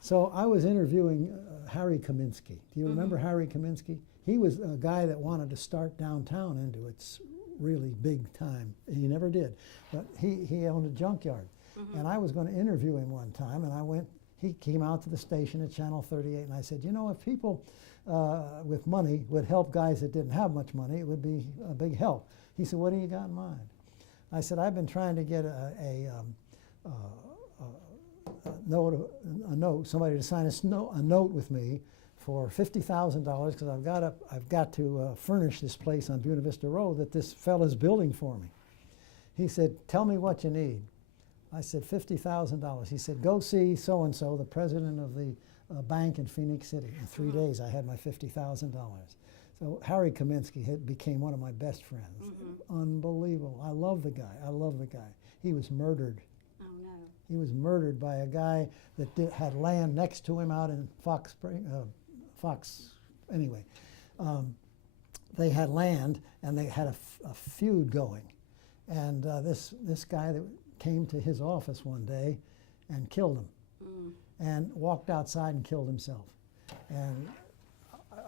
So I was interviewing Harry Kaminsky. Do you remember Harry Kaminsky? He was a guy that wanted to start downtown into its really big time. He never did, but he owned a junkyard. And I was going to interview him one time, and he came out to the station at Channel 38, and I said, you know, if people with money would help guys that didn't have much money, it would be a big help. He said, what do you got in mind? I said, I've been trying to get a note, somebody to sign a note with me for $50,000 because I've got to furnish this place on Buena Vista Road that this fella's building for me. He said, tell me what you need. I said, $50,000. He said, go see so-and-so, the president of the bank in Phoenix City. In 3 days, I had my $50,000. So Harry Kaminsky became one of my best friends. Unbelievable. I love the guy. He was murdered. Oh, no. He was murdered by a guy that had land next to him out in anyway. They had land, and they had a feud going. And this guy that came to his office one day and killed him, and walked outside and killed himself. And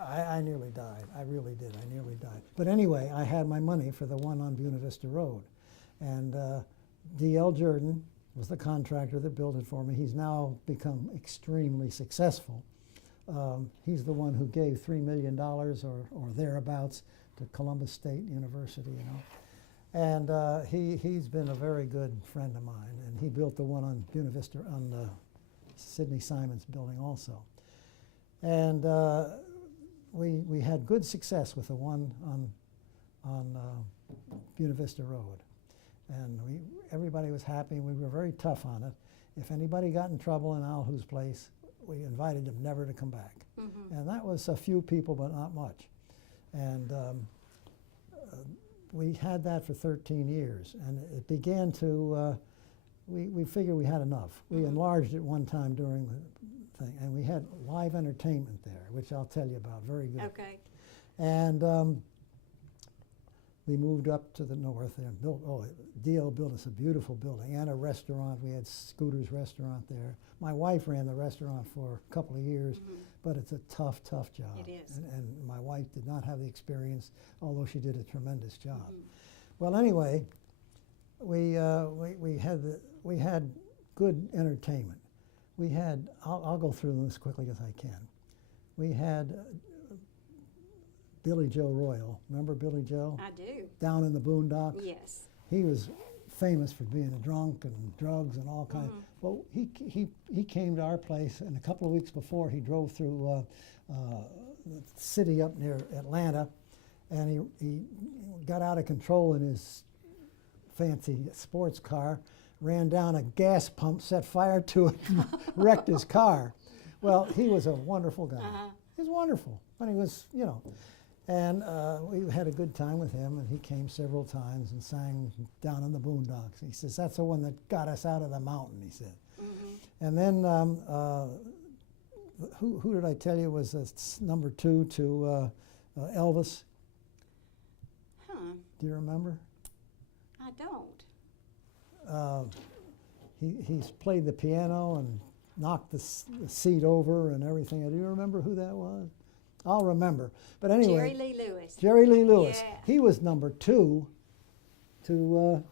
I nearly died. I really did. I nearly died. But anyway, I had my money for the one on Buena Vista Road. And D.L. Jordan was the contractor that built it for me. He's now become extremely successful. He's the one who gave $3 million or thereabouts to Columbus State University, you know. And he's been a very good friend of mine, and he built the one on Buena Vista, on Sidney Simon's building also. And we had good success with the one on Buena Vista Road. And everybody was happy. We were very tough on it. If anybody got in trouble in Al Hoos' place, we invited them never to come back. And that was a few people, but not much. And we had that for 13 years, and it began to, we figured we had enough. We enlarged it one time during the thing, and we had live entertainment there, which I'll tell you about, very good. Okay. And we moved up to the north and D.L. built us a beautiful building and a restaurant. We had Scooter's Restaurant there. My wife ran the restaurant for a couple of years, but it's a tough, tough job. It is. And my wife did not have the experience, although she did a tremendous job. Well, anyway, we had good entertainment. We had, I'll go through them as quickly as I can. We had Billy Joe Royal. Remember Billy Joe? I do. Down in the boondocks? Yes. He was famous for being a drunk and drugs and all kinds. Well, he came to our place, and a couple of weeks before, he drove through the city up near Atlanta, and he got out of control in his fancy sports car, ran down a gas pump, set fire to it, and wrecked his car. Well, he was a wonderful guy. He was wonderful, but he was, you know. And we had a good time with him, and he came several times and sang down in the boondocks. He says, that's the one that got us out of the mountain, he said. And then, who did I tell you was number 2 to Elvis? Do you remember? I don't. He's played the piano and knocked the seat over and everything. Do you remember who that was? I'll remember. But anyway. Jerry Lee Lewis. Jerry Lee Lewis. Yeah. He was number 2 to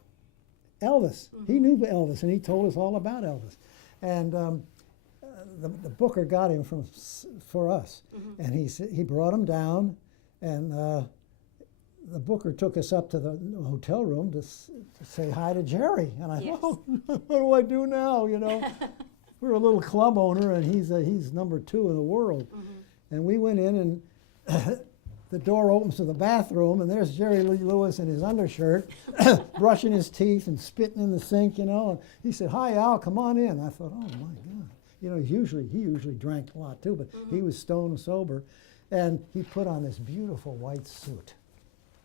Elvis. He knew Elvis, and he told us all about Elvis. And the booker got him for us. And he brought him down, and the booker took us up to the hotel room to say hi to Jerry. And I thought, oh, what do I do now, you know? We're a little club owner, and he's number 2 in the world. And we went in, and the door opens to the bathroom, and there's Jerry Lee Lewis in his undershirt, brushing his teeth and spitting in the sink, you know. And he said, hi, Al, come on in. I thought, oh, my God. You know, he usually drank a lot, too, but he was stone sober. And he put on this beautiful white suit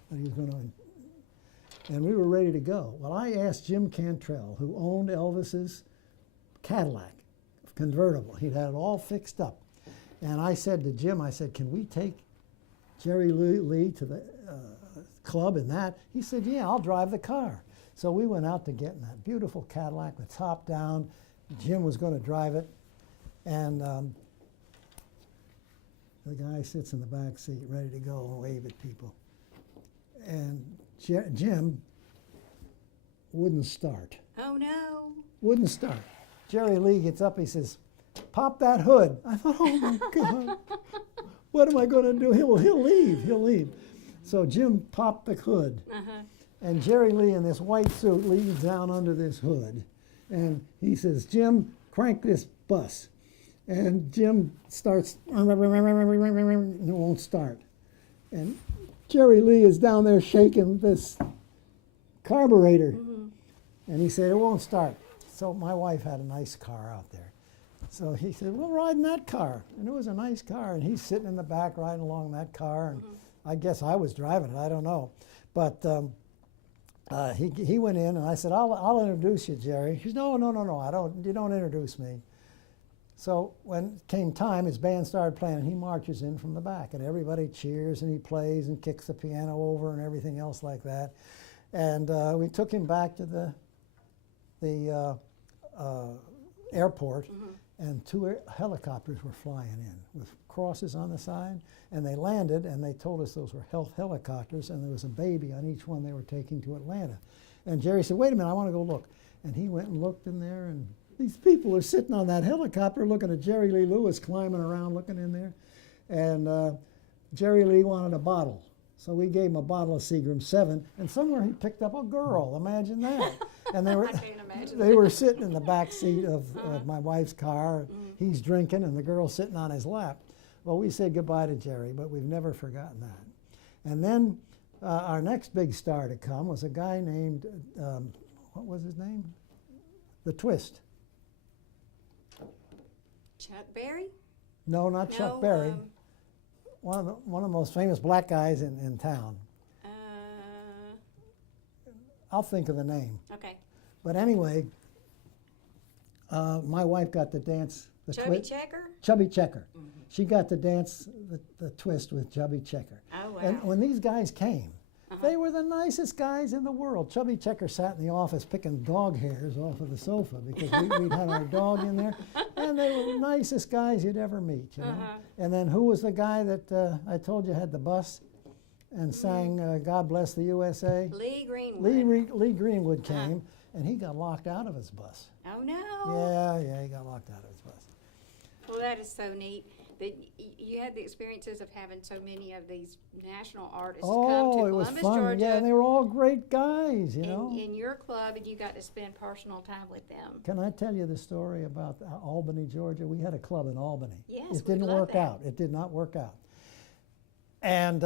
that he was going to, and we were ready to go. Well, I asked Jim Cantrell, who owned Elvis's Cadillac convertible. He'd had it all fixed up. And I said to Jim, I said, can we take Jerry Lee to the club in that? He said, yeah, I'll drive the car. So we went out to get in that beautiful Cadillac, the top down. Jim was going to drive it. And the guy sits in the back seat ready to go and wave at people. And Jim wouldn't start. Oh, no. Wouldn't start. Jerry Lee gets up, he says, pop that hood. I thought, oh my God, what am I going to do? He'll leave. So Jim popped the hood. And Jerry Lee in this white suit leans down under this hood. And he says, Jim, crank this bus. And Jim starts, it won't start. And Jerry Lee is down there shaking this carburetor. And he said, it won't start. So my wife had a nice car out there. So he said, we'll ride in that car. And it was a nice car. And he's sitting in the back riding along that car. And I guess I was driving it. I don't know. But he went in, and I said, I'll introduce you, Jerry. He said, no, you don't introduce me. So when it came time, his band started playing, and he marches in from the back. And everybody cheers, and he plays and kicks the piano over and everything else like that. And we took him back to the airport, and 2 helicopters were flying in with crosses on the side, and they landed, and they told us those were health helicopters, and there was a baby on each one they were taking to Atlanta. And Jerry said, wait a minute, I want to go look. And he went and looked in there, and these people are sitting on that helicopter looking at Jerry Lee Lewis climbing around looking in there. And Jerry Lee wanted a bottle. So we gave him a bottle of Seagram 7, and somewhere he picked up a girl. Imagine that. And they were, they were sitting in the back seat of my wife's car. He's drinking, and the girl's sitting on his lap. Well, we said goodbye to Jerry, but we've never forgotten that. And then our next big star to come was a guy named, what was his name? The Twist. Chuck Berry? No, not Chuck Berry. One of the most famous black guys in town. I'll think of the name. Okay. But anyway, my wife got to dance the Chubby Checker? Chubby Checker. She got to dance the twist with Chubby Checker. Oh, wow. And when these guys came, they were the nicest guys in the world. Chubby Checker sat in the office picking dog hairs off of the sofa because we'd had our dog in there. And they were the nicest guys you'd ever meet, you know. And then who was the guy that I told you had the bus and sang God Bless the USA? Lee Greenwood. Lee Greenwood came, and he got locked out of his bus. Oh, no. Yeah, he got locked out of his bus. Well, that is so neat. that you had the experiences of having so many of these national artists come Oh, to it was Columbus, fun. Georgia, Yeah, and they were all great guys, you know. in your club, and you got to spend personal time with them. Can I tell you the story about Albany, Georgia? We had a club in Albany. Yes, it we'd didn't love work that. out. It did not work out. And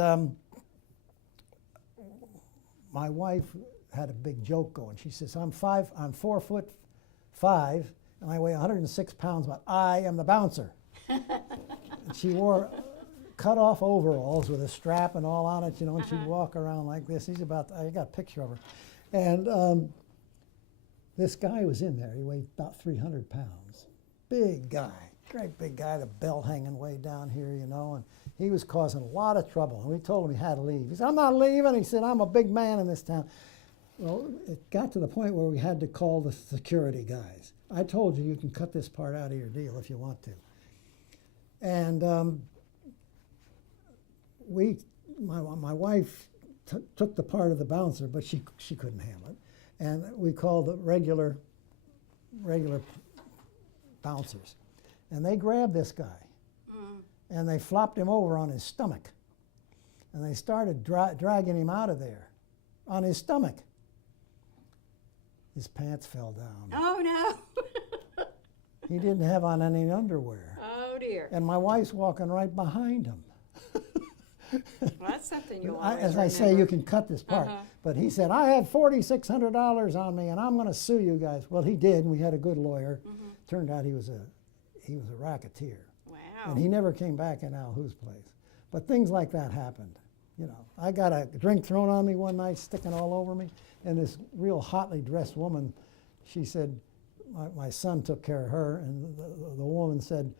my wife had a big joke going. She says, I'm 4'5", and I weigh 106 pounds, but I am the bouncer. And she wore cut-off overalls with a strap and all on it, you know, and she'd walk around like this. I got a picture of her. And this guy was in there. He weighed about 300 pounds. Big guy, great big guy, the belt hanging way down here, you know, and he was causing a lot of trouble. And we told him he had to leave. He said, I'm not leaving. He said, I'm a big man in this town. Well, it got to the point where we had to call the security guys. I told you can cut this part out of your deal if you want to. And my wife took the part of the bouncer, but she couldn't handle it. And we called the regular bouncers. And they grabbed this guy, and they flopped him over on his stomach. And they started dragging him out of there on his stomach. His pants fell down. Oh, no. He didn't have on any underwear. Oh, dear. And my wife's walking right behind him. Well, that's something you'll As always I say, remember. you can cut this part. But he said, I had $4,600 on me, and I'm going to sue you guys. Well, he did, and we had a good lawyer. Turned out he was a racketeer. Wow. And he never came back in Al Hu's place. But things like that happened. You know, I got a drink thrown on me one night, sticking all over me, and this real hotly dressed woman, she said, my son took care of her, and the woman said,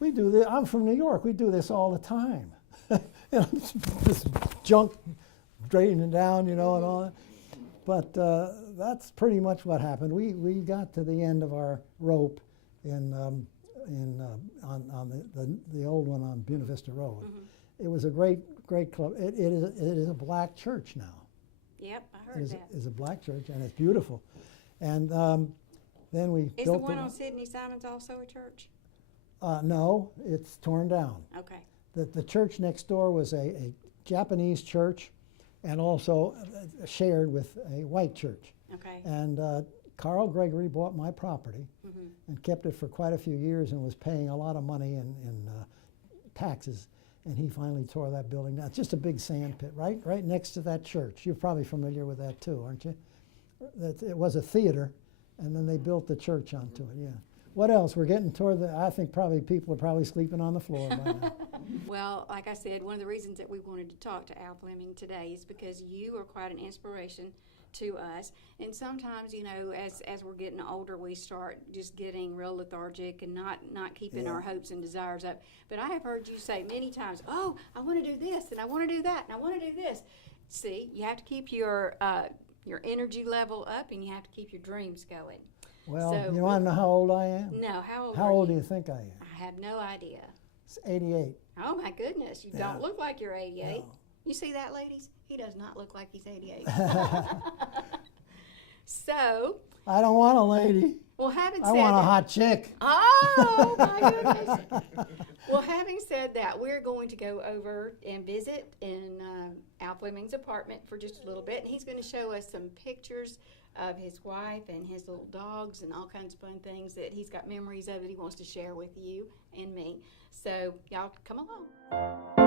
we do this, I'm from New York, we do this all the time. You know, this junk draining down, you know, and all that. But that's pretty much what happened. We got to the end of our rope on the old one on Buena Vista Road. It was a great club. It is a black church now. Yep, I heard that. It is a black church, and it's beautiful. And then we Is built the one on Sidney Simons also a church? no, it's torn down. Okay. The church next door was a Japanese church, and also shared with a white church. Okay. And Carl Gregory bought my property and kept it for quite a few years and was paying a lot of money in taxes. And he finally tore that building down. It's just a big sand pit right next to that church. You're probably familiar with that too, aren't you? It was a theater, and then they built the church onto it, yeah. What else? We're getting toward I think probably people are probably sleeping on the floor by now. Well, like I said, one of the reasons that we wanted to talk to Al Fleming today is because you are quite an inspiration to us. And sometimes, you know, as we're getting older, we start just getting real lethargic and not keeping our hopes and desires up. But I have heard you say many times, oh, I want to do this, and I want to do that, and I want to do this. See, you have to keep your energy level up, and you have to keep your dreams going. Well, So you want to know how old I am? No, how old How are old do you? you think I am? I have no idea. It's 88. Oh, my goodness. You Yeah. don't look like you're 88. No. You see that, ladies? He does not look like he's 88. So, I don't want a lady. well, having I said want a that, hot chick. oh my goodness. Well, having said that, we're going to go over and visit in Al Fleming's apartment for just a little bit, and he's going to show us some pictures of his wife and his little dogs and all kinds of fun things that he's got memories of that he wants to share with you and me. So, y'all come along.